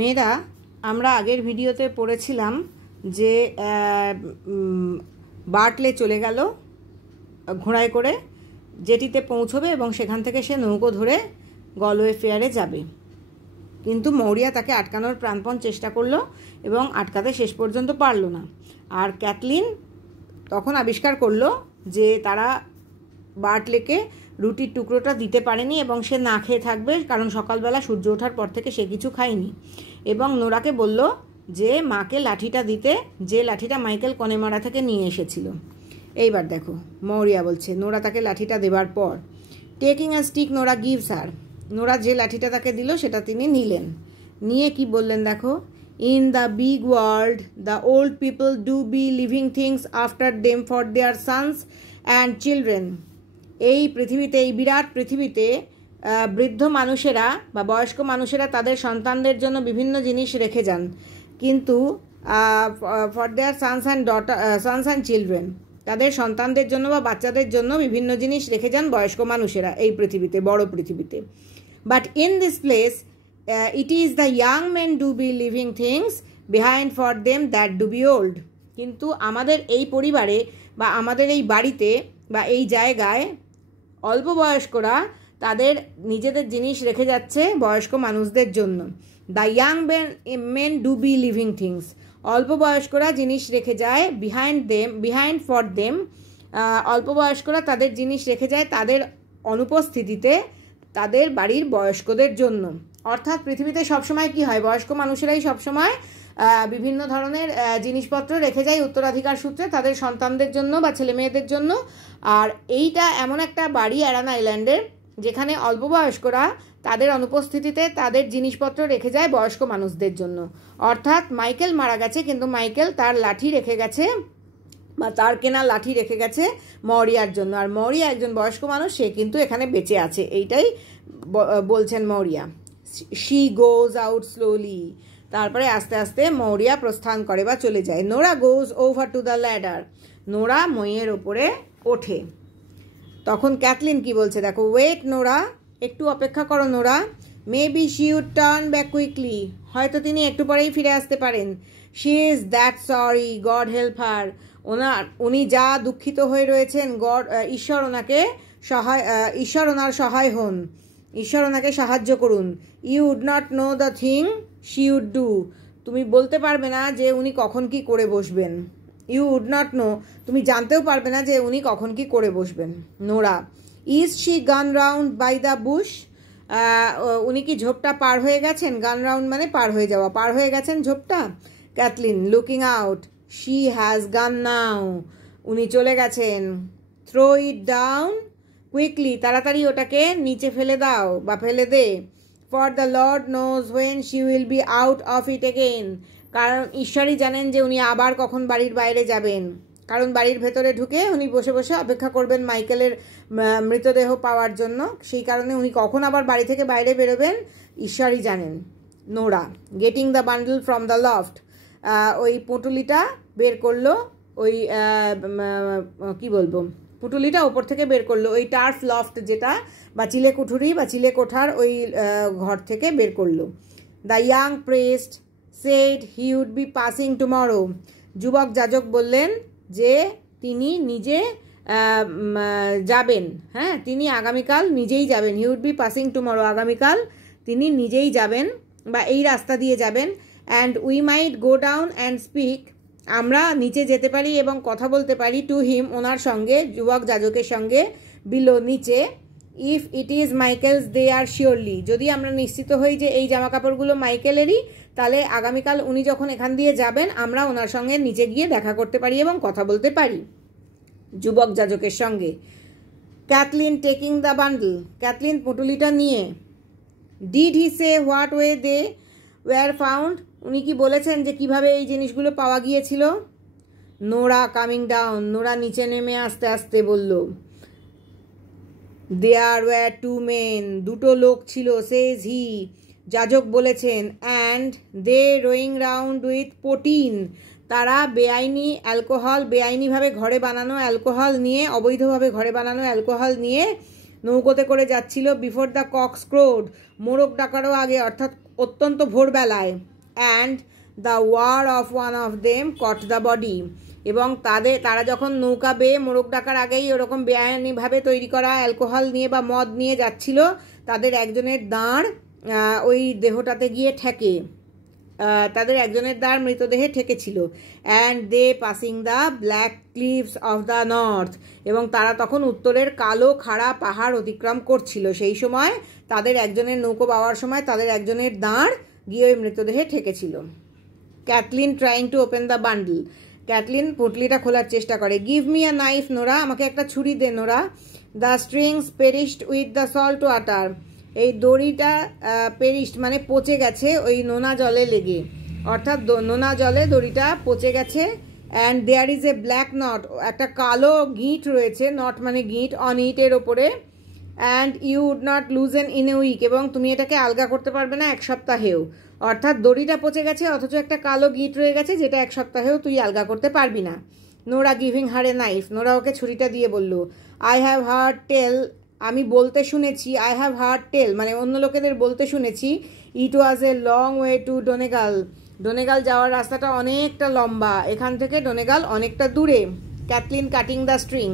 মেয়েরা আমরা আগের ভিডিওতে পড়েছিলাম যে বার্টলে চলে গেল ঘোড়ায় করে জেটিতে পৌঁছবে এবং সেখান থেকে সে নৌকো ধরে গলওয়ে ফেয়ারে যাবে। কিন্তু মৌরিয়া তাকে আটকানোর প্রাণপণ চেষ্টা করলো এবং আটকাতে শেষ পর্যন্ত পারল না। আর ক্যাথলিন তখন আবিষ্কার করলো যে তারা বার্টলেকে রুটির টুকরোটা দিতে পারেনি এবং সে না খেয়ে থাকবে, কারণ সকালবেলা সূর্য ওঠার পর থেকে সে কিছু খায়নি। এবং নোরাকে বলল যে মাকে লাঠিটা দিতে, যে লাঠিটা মাইকেল কনেমারা থেকে নিয়ে এসেছিল। এইবার দেখো মৌরিয়া বলছে, নোরা তাকে লাঠিটা দেবার পর, taking a stick Nora gives her, Nora যে লাঠিটা তাকে দিল সেটা তিনি নিলেন। নিয়ে কি বললেন দেখো, in the big world the old people do be leaving things after them for their Sans and children. এই পৃথিবীতে, এই বিরাট পৃথিবীতে বৃদ্ধ মানুষেরা বা বয়স্ক মানুষেরা তাদের সন্তানদের জন্য বিভিন্ন জিনিস রেখে যান, কিন্তু for their Sans and children, তাদের সন্তানদের জন্য বা বাচ্চাদের জন্য বিভিন্ন জিনিস রেখে যান বয়স্ক মানুষেরা এই পৃথিবীতে, বড় পৃথিবীতে। But in this place it is the young men do be leaving things behind for them that do be old. কিন্তু আমাদের এই পরিবারে বা আমাদের এই বাড়িতে বা এই জায়গায় অল্প বয়স্করা তাদের নিজেদের জিনিস রেখে যাচ্ছে বয়স্ক মানুষদের জন্য। The young men do be leaving things, অল্প বয়স্করা জিনিস রেখে যায় বিহাইন্ড ফর দেম, অল্প বয়স্করা তাদের জিনিস রেখে যায় তাদের অনুপস্থিতিতে তাদের বাড়ির বয়স্কদের জন্য। অর্থাৎ পৃথিবীতে সবসময় কি হয়, বয়স্ক মানুষেরাই সবসময় বিভিন্ন ধরনের জিনিসপত্র রেখে যায় উত্তরাধিকার সূত্রে তাদের সন্তানদের জন্য বা ছেলে মেয়েদের জন্য। আর এইটা এমন একটা বাড়ি অ্যারান আইল্যান্ডের যেখানে অল্প বয়স্করা তাদের অনুপস্থিতিতে তাদের জিনিসপত্র রেখে যায় বয়স্ক মানুষদের জন্য। অর্থাৎ মাইকেল মারা গেছে, কিন্তু মাইকেল তার লাঠি রেখে গেছে বা তার কেনা লাঠি রেখে গেছে মৌরিয়ার জন্য। আর মৌরিয়া একজন বয়স্ক মানুষ, সে কিন্তু এখানে বেঁচে আছে, এইটাই বলছেন Maurya. She goes out slowly, তারপরে আস্তে আস্তে মৌরিয়া প্রস্থান করে বা চলে যায়। Nora goes over to the ladder, Nora মইয়ের ওপরে ওঠে। তখন ক্যাথলিন কি বলছে দেখো, ওয়েট নোরা, একটু অপেক্ষা করো Nora, maybe she would turn back quickly, হয়তো তিনি একটু পরেই ফিরে আসতে পারেন। She is that sorry, God help her, উনি যা দুঃখিত হয়ে রয়েছেন, ঈশ্বর ওনার সহায় হন, ঈশ্বর ওনাকে সাহায্য করুন। You would not know the thing she would do, তুমি বলতে পারবে না যে উনি কখন কি করে বসবেন। ইউ উড নট নো, তুমি জানতেও পারবে না যে উনি কখন কি করে বসবেন। নোরা, ইজ শি গান রাউন্ড বাই দ্য বুশ, উনি কি ঝোপটা পার হয়ে গেছেন? গান রাউন্ড মানে পার হয়ে যাওয়া, পার হয়ে গেছেন ঝোপটা। Cathleen, looking out, she has gone now, উনি চলে গেছেন। থ্রো ইট ডাউন কুইকলি, তাড়াতাড়ি ওটাকে নিচে ফেলে দাও বা ফেলে দে। For the Lord knows when she will be out of it again, কারণ ঈশ্বরই জানেন যে উনি আবার কখন বাড়ির বাইরে যাবেন, কারণ বাড়ির ভেতরে ঢুকে উনি বসে বসে অপেক্ষা করবেন মাইকেলের মৃতদেহ পাওয়ার জন্য, সেই কারণে উনি কখন আবার বাড়ি থেকে বাইরে বেরোবেন ঈশ্বরই জানেন। Nora, getting the bundle from the loft, ওই পুঁটুলিটা বের করলো, ওই কি বলবো, পুঁটুলিটা ওপর থেকে বের করলো, ওই টার্ফ লফট যেটা বা চিলে কুঠুরি বা চিলে কোঠার ওই ঘর থেকে বের করলো। The young priest said he would be passing tomorrow, যুবক যাজক বললেন যে তিনি নিজে যাবেন, হ্যাঁ তিনি আগামীকাল নিজেই যাবেন। He would be passing tomorrow, আগামীকাল তিনি নিজেই যাবেন বা এই রাস্তা দিয়ে যাবেন। And we might go down and speak, আমরা নিচে যেতে পারি এবং কথা বলতে পারি, টু হিম, ওনার সঙ্গে, যুবক যাজকের সঙ্গে, বিলো, নিচে। If it is Michael's they are surely, যদি আমরা নিশ্চিত হই যে এই জামা কাপড়গুলো মাইকেলেরই, তাহলে আগামীকাল উনি যখন এখান দিয়ে যাবেন আমরা ওনার সঙ্গে নিচে গিয়ে দেখা করতে পারি এবং কথা বলতে পারি যুবক যাজকের সঙ্গে। Cathleen taking the bundle, Cathleen পুঁটুলিটা নিয়ে। Did he say what way they were found, উনি কি বলেছেন যে কিভাবে এই জিনিসগুলো পাওয়া গিয়েছিল? নোরা কামিং ডাউন, নোরা নিচে নেমে আস্তে আস্তে বলল, দেয়ার ওয়ার টু মেন, দুটো লোক ছিল, সেজ হি, যাজক বলেছেন, and they rowing round with poteen, তারা বেআইনিভাবে ঘরে বানানো অ্যালকোহল নিয়ে, অবৈধভাবে ঘরে বানানো অ্যালকোহল নিয়ে নৌকোতে করে যাচ্ছিল। বিফোর দ্য কক ক্রোড, মোরগ ডাকারও আগে, অর্থাৎ অত্যন্ত ভোরবেলায়। And the oar of one of them caught the body, এবং তারা যখন নৌকা বেয়ে মোরগ ডাকার আগেই ওরকম বেআইনিভাবে তৈরি করা অ্যালকোহল নিয়ে বা মদ নিয়ে যাচ্ছিল, তাদের একজনের দাঁড় ওই দেহটাতে গিয়ে ঠেকে, তাদের একজনের দাঁড় মৃতদেহে ঠেকেছিল। And they passing the black cliffs of the north, এবং তারা তখন উত্তরের কালো খাড়া পাহাড় অতিক্রম করছিল। সেই সময় তাদের একজনের নৌকো পাওয়ার সময় তাদের একজনের দাঁড় গিয়ে ওই মৃতদেহে ঠেকেছিল। Cathleen trying to open the bundle, Cathleen পুঁটলিটা খোলার চেষ্টা করে। Give me a knife Nora, আমাকে একটা ছুরি দে Nora. The strings perished with the salt water, এই দড়িটা পেরিশড মানে পচে গেছে ওই নোনা জলে লেগে, অর্থাৎ নোনা জলে দড়িটা পচে গেছে। And there is a black knot, একটা কালো গিঁট রয়েছে, নট মানে গিঁট, অন ইটের ওপরে। And you would not loosen in a week, এবং তুমি এটাকে আলগা করতে পারবে না এক সপ্তাহেও। অর্থাৎ দড়িটা পচে গেছে অথচ একটা কালো গিঁট রয়ে গেছে যেটা এক সপ্তাহেও তুই আলগা করতে পারবি না। Nora giving her a knife, Nora ওকে ছুরিটা দিয়ে বলল, আই হ্যাভ হার্ড টেল, আমি বলতে শুনেছি, আই হ্যাভ হার্ড টেল মানে অন্য লোকেদের বলতে শুনেছি, it was a long way to Donegal, Donegal যাওয়ার রাস্তাটা অনেকটা লম্বা, এখান থেকে ডোনেগাল অনেকটা দূরে। ক্যাথলিন কাটিং দ্য স্ট্রিং,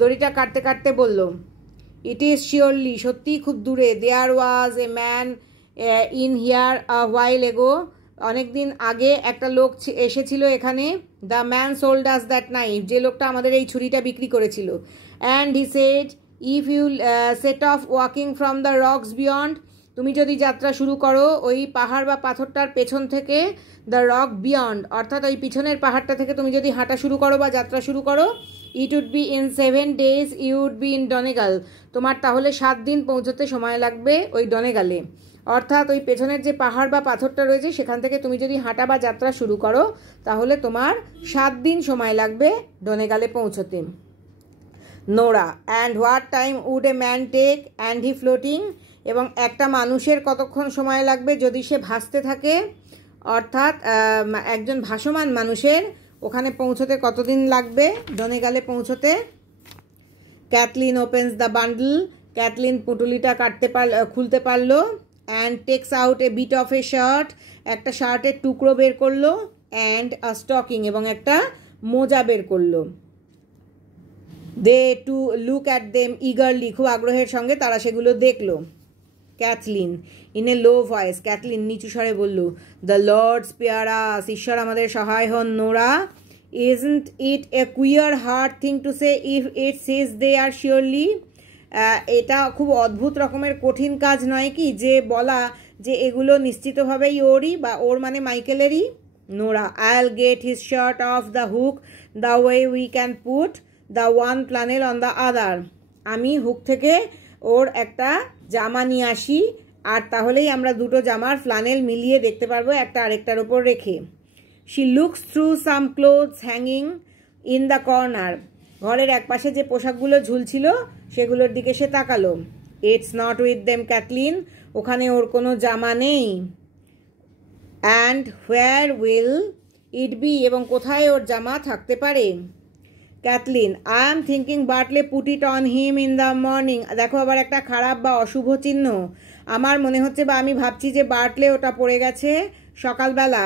দড়িটা কাটতে কাটতে বলল, ইট ইজ শিওরলি, সত্যিই খুব দূরে। There was a man in here a while ago, অনেকদিন আগে একটা লোক এসেছিল এখানে। The man sold us that knife, যে লোকটা আমাদের এই ছুরিটা বিক্রি করেছিল। And he said, if you set off walking from the rocks beyond, তুমি যদি যাত্রা শুরু করো ওই পাহাড় বা পাথরটার পেছন থেকে, দ্য রক বিয়ন্ড অর্থাৎ ওই পিছনের পাহাড়টা থেকে তুমি যদি হাঁটা শুরু করো বা যাত্রা শুরু করো, it would be in 7 days you would be in Donegal, তোমার তাহলে 7 দিন পৌঁছতে সময় লাগবে ওই ডনেগালে। অর্থাৎ ওই পেছনের যে পাহাড় বা পাথরটা রয়েছে সেখান থেকে তুমি যদি হাঁটা বা যাত্রা শুরু করো তাহলে তোমার 7 দিন সময় লাগবে ডনেগালে পৌঁছতে। Nora, and what time would a man take and he floating, এবং একটা মানুষের কতক্ষণ সময় লাগবে যদি সে ভাসতে থাকে, অর্থাৎ একজন ভাসমান মানুষের ওখানে পৌঁছতে কতদিন লাগবে ডনেগালে পৌঁছতে। Cathleen opens the bundle, Cathleen পুটুলিটা খুলতে পারলো। And takes out a bit of a shirt, একটা শার্টের টুকরো বের করলো। অ্যান্ড আ স্টকিং, এবং একটা মোজা বের করলো। They to look at them eagerly, খুব আগ্রহের সঙ্গে তারা সেগুলো দেখলো। Cathleen in a low voice, Cathleen নিচু স্বরে বলল, দ্য লর্ড স্পেয়ার আস, ঈশ্বর আমাদের সহায় হন। Nora, isn't it a queer hard thing to say if it says they are surely, এটা খুব অদ্ভুত রকমের কঠিন কাজ নয় কি যে বলা যে এগুলো নিশ্চিতভাবেই ওরই বা ওর মানে মাইকেলেরই। নোরা, আইল get his shirt of the hook the way we can put the one flannel on the other, আমি হুক থেকে ওর একটা জামা নিয়ে আসি, আর তাহলেই আমরা দুটো জামার ফ্লানেল মিলিয়ে দেখতে পারবো একটা আরেকটার ওপর রেখে। She looks through some clothes hanging in the corner, ঘরের একপাশে যে পোশাকগুলো ঝুলছিল সেগুলোর দিকে সে তাকালো। It's not with them Cathleen, ওখানে ওর কোনো জামা নেই। And where will it be, এবং কোথায় ওর জামা থাকতে পারে। Cathleen, I am thinking Bartley put it on him in the morning, দেখো আবার একটা খারাপ বা অশুভ চিহ্ন, আমার মনে হচ্ছে বা আমি ভাবছি যে বার্টলে ওটা পড়ে গেছে সকালবেলা।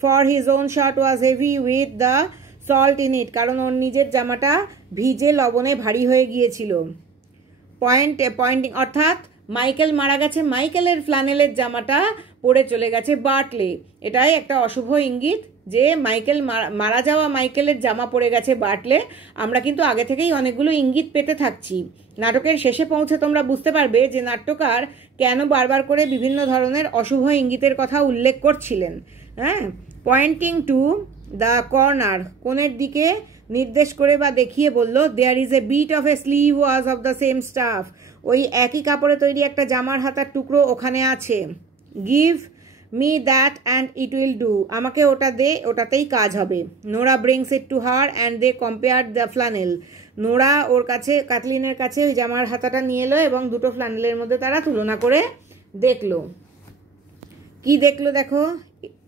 For his own shirt was heavy with the salt in it, কারণ ওর নিজের জামাটা ভিজে লবণে ভারী হয়ে গিয়েছিল। পয়েন্টিং অর্থাৎ মাইকেল মারা গেছে, মাইকেলের ফ্লানেলের জামাটা পরে চলে গেছে বার্টলে, এটাই একটা অশুভ ইঙ্গিত যে মাইকেল মারা যাওয়া মাইকেলের জামা পড়ে গেছে বার্টলে। আমরা কিন্তু আগে থেকেই অনেকগুলো ইঙ্গিত পেতে থাকছি। নাটকের শেষে পৌঁছে তোমরা বুঝতে পারবে যে নাট্যকার কেন বারবার করে বিভিন্ন ধরনের অশুভ ইঙ্গিতের কথা উল্লেখ করছিলেন। হ্যাঁ, পয়েন্টিং টু দ্য কর্নার, কোণের দিকে নির্দেশ করে বা দেখিয়ে বলল, there is a bit of a sleeve was of the same stuff, ওই একই কাপড়ে তৈরি একটা জামার হাতার টুকরো ওখানে আছে। Give me that and it will do, আমাকে ওটা দে, ওটাতেই কাজ হবে। Nora brings it to her and they compare the flannel, Nora ওর কাছে ক্যাথলিনের কাছে ওই জামার হাতাটা নিয়ে এলো এবং দুটো ফ্লানেলের মধ্যে তারা তুলনা করে দেখলো। কি দেখলো দেখো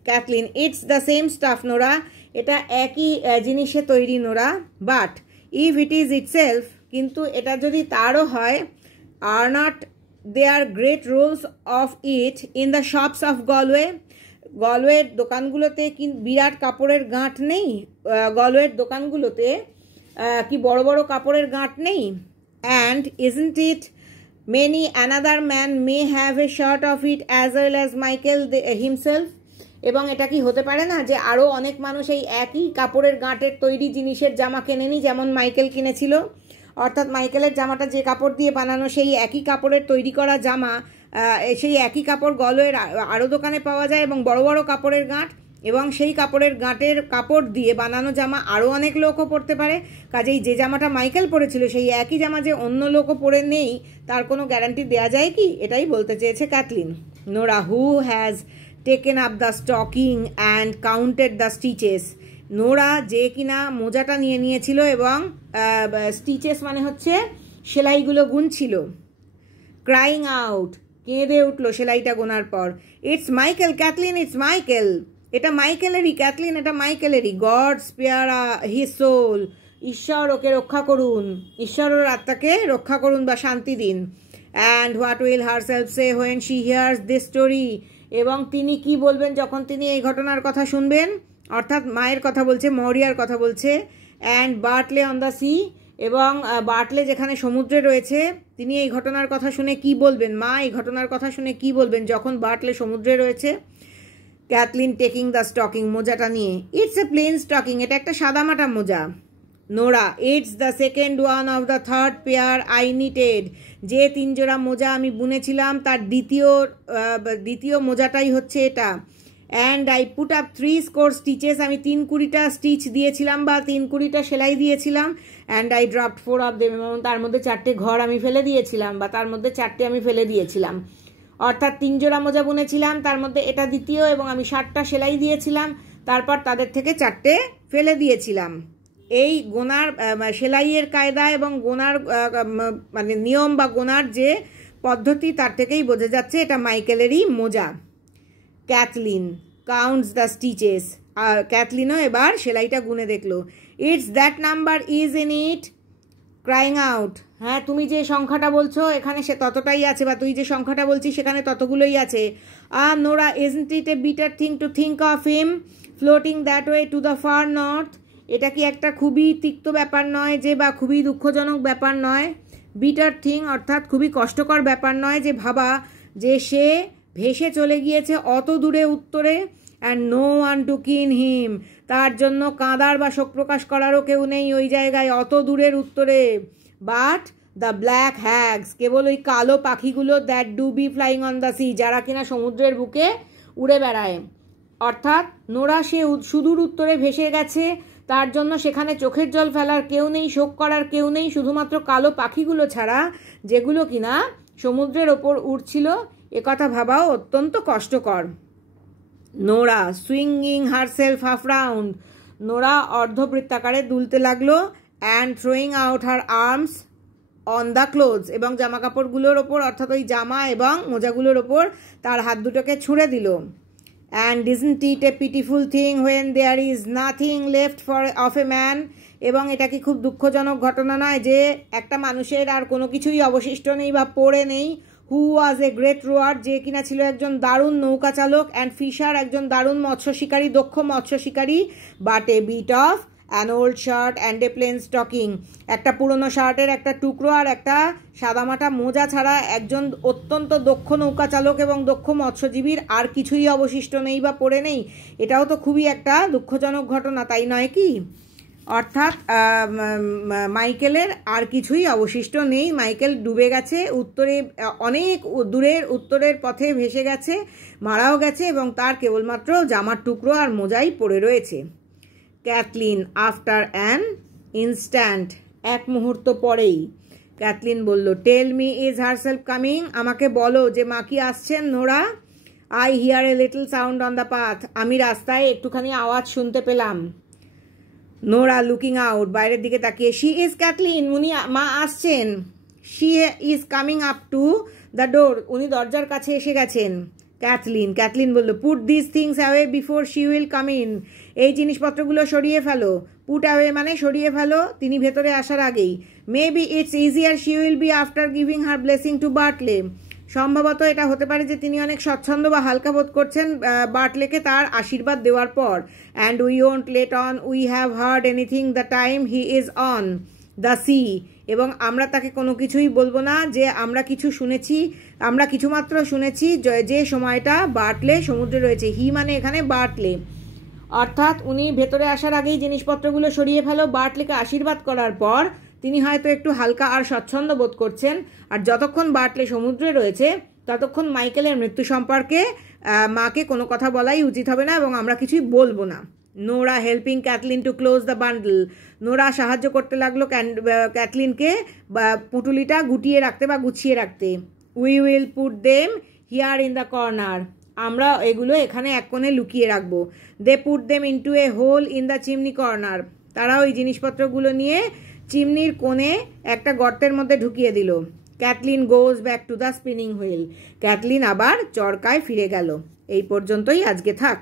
Kathleen, it's the same stuff Nora, এটা একই জিনিসে তৈরি Nora, but if it is itself, কিন্তু এটা যদি তারও হয়, আর not there are great rolls of it in the shops of Galway. গলওয়ের দোকানগুলোতে কি বিরাট কাপড়ের গাঁট নেই? গলওয়ের দোকানগুলোতে কি বড় বড় কাপড়ের গাঁট নেই? And isn't it many another man may have a shirt of it as well as Michael himself? এবং এটা কি হতে পারে না যে আরও অনেক মানুষ এই একই কাপড়ের গাঁটের তৈরি জিনিসের জামা কেনেনি, যেমন মাইকেল কিনেছিল? অর্থাৎ মাইকেলের জামাটা যে কাপড় দিয়ে বানানো, সেই একই কাপড়ের তৈরি করা জামা, সেই একই কাপড় গলওয়ের আরও দোকানে পাওয়া যায় এবং বড় বড় কাপড়ের গাঁট, এবং সেই কাপড়ের গাঁটের কাপড় দিয়ে বানানো জামা আরও অনেক লোকও পরতে পারে। কাজেই যে জামাটা মাইকেল পরেছিল সেই একই জামা যে অন্য লোকও পরে নেই তার কোনো গ্যারান্টি দেওয়া যায় কি? এটাই বলতে চেয়েছে Kathleen. Nora, who has taken up the stocking and counted the stitches. Nora যে কিনা মোজাটা নিয়ে নিয়েছিল এবং স্টিচেস মানে হচ্ছে সেলাইগুলো গুনছিল। ক্রাইং আউট, কেঁদে উঠলো সেলাইটা গোনার পর। It's Michael Kathleen, it's Michael. এটা মাইকেলেরই ক্যাথলিন, এটা মাইকেলেরই। গড স্পেয়ার হিজ সোল, ঈশ্বর ওকে রক্ষা করুন, ঈশ্বর ওর আত্মাকে রক্ষা করুন বা শান্তি দিন। And what will herself say when she here's this story. এবং তিনি কি বলবেন যখন তিনি এই ঘটনার কথা শুনবেন? অর্থাৎ মায়ের কথা বলছে, মৌরিয়ার কথা বলছে। অ্যান্ড বার্টলে অন দ্য সি, এবং বার্টলে যেখানে সমুদ্রে রয়েছে, তিনি এই ঘটনার কথা শুনে কি বলবেন? মা এই ঘটনার কথা শুনে কি বলবেন যখন বার্টলে সমুদ্রে রয়েছে? ক্যাথলিন টেকিং দ্য স্টকিং, মোজাটা নিয়ে। ইটস এ প্লেন স্টকিং, এটা একটা সাদামাটা মোজা। Nora, it's the second one of the third pair I knitted. যে 3 জোড়া মোজা আমি বুনেছিলাম তার দ্বিতীয় মোজাটাই হচ্ছে এটা। And I put up 3 score stitches, আমি 3-20টা স্টিচ দিয়েছিলাম বা 3-20টা সেলাই দিয়েছিলাম। And I dropped 4 of them, এবং তার মধ্যে 4টে ঘর আমি ফেলে দিয়েছিলাম বা তার মধ্যে 4টে আমি ফেলে দিয়েছিলাম। অর্থাৎ 3 জোড়া মোজা বুনেছিলাম, তার মধ্যে এটা দ্বিতীয়, এবং আমি 60টা সেলাই দিয়েছিলাম, তারপর তাদের থেকে 4টে ফেলে দিয়েছিলাম। এই গোনার সেলাইয়ের কায়দা এবং গোনার মানে নিয়ম বা গোনার যে পদ্ধতি তার থেকেই বোঝা যাচ্ছে এটা মাইকেলেরই মোজা। ক্যাথলিন কাউন্টস দ্য স্টিচেস, আর ক্যাথলিনও এবার সেলাইটা গুনে দেখলো। It's that number is in it, crying out. হ্যাঁ, তুমি যে সংখ্যাটা বলছো এখানে সে ততটাই আছে, বা তুই যে সংখ্যাটা বলছিস সেখানে ততগুলোই আছে। Nora, isn't it a bitter thing to think of him floating that way to the far north? এটা কি একটা খুবই তিক্ত ব্যাপার নয় যে, বা খুবই দুঃখজনক ব্যাপার নয়? বিটার থিং অর্থাৎ খুবই কষ্টকর ব্যাপার নয় যে ভাবা যে সে ভেসে চলে গিয়েছে অত দূরে উত্তরে, অ্যান্ড নো ওয়ান টু কিন হিম, তার জন্য কাঁদার বা শোক প্রকাশ করারও কেউ নেই ওই জায়গায় অত দূরের উত্তরে। বাট দ্য ব্ল্যাক হ্যাগস, কেবল ওই কালো পাখিগুলো, that do be flying on the sea, যারা কিনা সমুদ্রের বুকে উড়ে বেড়ায়। অর্থাৎ নোরা সে সুদূর উত্তরে ভেসে গেছে, তার জন্য সেখানে চোখের জল ফেলার কেউ নেই, শোক করার কেউ নেই, শুধুমাত্র কালো পাখিগুলো ছাড়া, যেগুলো কিনা সমুদ্রের ওপর উড়ছিল। একথা ভাবাও অত্যন্ত কষ্টকর। Nora swinging herself half round, Nora অর্ধবৃত্তাকারে দুলতে লাগলো। And throwing out her arms on the clothes, এবং জামা কাপড়গুলোর ওপর, অর্থাৎ ওই জামা এবং মোজাগুলোর ওপর তার হাত দুটোকে ছুঁড়ে দিল। And isn't it a pitiful thing when there is nothing left of a man? এবং এটা কি খুব দুঃখজনক ঘটনা নয় যে একটা মানুষের আর কোনো কিছুই অবশিষ্ট নেই বা পড়ে নেই? হু ওয়াজ এ গ্রেট রোয়ার, যে কিনা ছিল একজন দারুণ নৌকা চালক, অ্যান্ড ফিশার, একজন দারুণ মৎস্য শিকারী, দক্ষ মৎস্য শিকারী, but a bit of an old shirt and a plain stocking, একটা পুরনো শার্টের একটা টুকরো আর একটা সাদামাটা মোজা ছাড়া একজন অত্যন্ত দক্ষ নৌকা চালক এবং দক্ষ মৎস্যজীবীর আর কিছুই অবশিষ্ট নেই বা পড়ে নেই। এটাও তো খুবই একটা দুঃখজনক ঘটনা, তাই নয় কি? অর্থাৎ মাইকেলের আর কিছুই অবশিষ্ট নেই, মাইকেল ডুবে গেছে, উত্তরে অনেক দূরের উত্তরের পথে ভেসে গেছে, মারাও গেছে, এবং তার কেবলমাত্র জামার টুকরো আর মোজাই পড়ে রয়েছে। ক্যাথলিন আফটার অ্যান ইনস্ট্যান্ট, এক মুহূর্ত পরেই ক্যাথলিন বলল, tell me is herself coming, আমাকে বলো যে মা কি আসছেন? Nora, I hear a little sound on the path, আমি রাস্তায় একটুখানি আওয়াজ শুনতে পেলাম। নোরা লুকিং আউট, বাইরের দিকে তাকিয়ে, শি ইজ ক্যাথলিন, উনি মা আসছেন। She is coming up to the door, উনি দরজার কাছে এসে গেছেন। ক্যাথলিন বলল, put this things away before she will come in, এই জিনিসপত্রগুলো সরিয়ে ফেলো। পুট অ্যাওয়ে মানে সরিয়ে ফেলো, তিনি ভেতরে আসার আগেই। Maybe it's easier she will be after giving her blessing to Bartley, সম্ভবত এটা হতে পারে যে তিনি অনেক স্বচ্ছন্দ বা হালকা বোধ করছেন বার্টলেকে তার আশীর্বাদ দেওয়ার পর। And we won't late on, we have heard anything the time he is on the C. এবং আমরা তাকে কোনো কিছুই বলবো না যে আমরা কিছু শুনেছি, আমরা কিছুমাত্র শুনেছি যে সময়টা বার্টলে সমুদ্রে রয়েছে। হি মানে এখানে বার্টলে, অর্থাৎ উনি ভেতরে আসার আগেই জিনিসপত্রগুলো সরিয়ে ফেলো। বার্টলেকে আশীর্বাদ করার পর তিনি হয়তো একটু হালকা আর স্বচ্ছন্দ বোধ করছেন। আর যতক্ষণ বার্টলে সমুদ্রে রয়েছে ততক্ষণ মাইকেলের মৃত্যু সম্পর্কে মাকে কোনো কথা বলাই উচিত হবে না এবং আমরা কিছুই বলবো না। Nora helping Kathleen to close the bundle. Nora সাহায্য করতে লাগলো ক্যাথলিনকে পুটুলিটা গুটিয়ে রাখতে বা গুছিয়ে রাখতে। We will put them here in the corner. আমরা এগুলো এখানে এক কোণে লুকিয়ে রাখবো। They put them into a hole in the chimney corner. তারা ওই জিনিসপত্রগুলো নিয়ে চিমনির কোণে একটা গর্তের মধ্যে ঢুকিয়ে দিল। Kathleen goes back to the spinning wheel. Kathleen আবার চরকায় ফিরে গেল। এই পর্যন্তই আজকে থাক।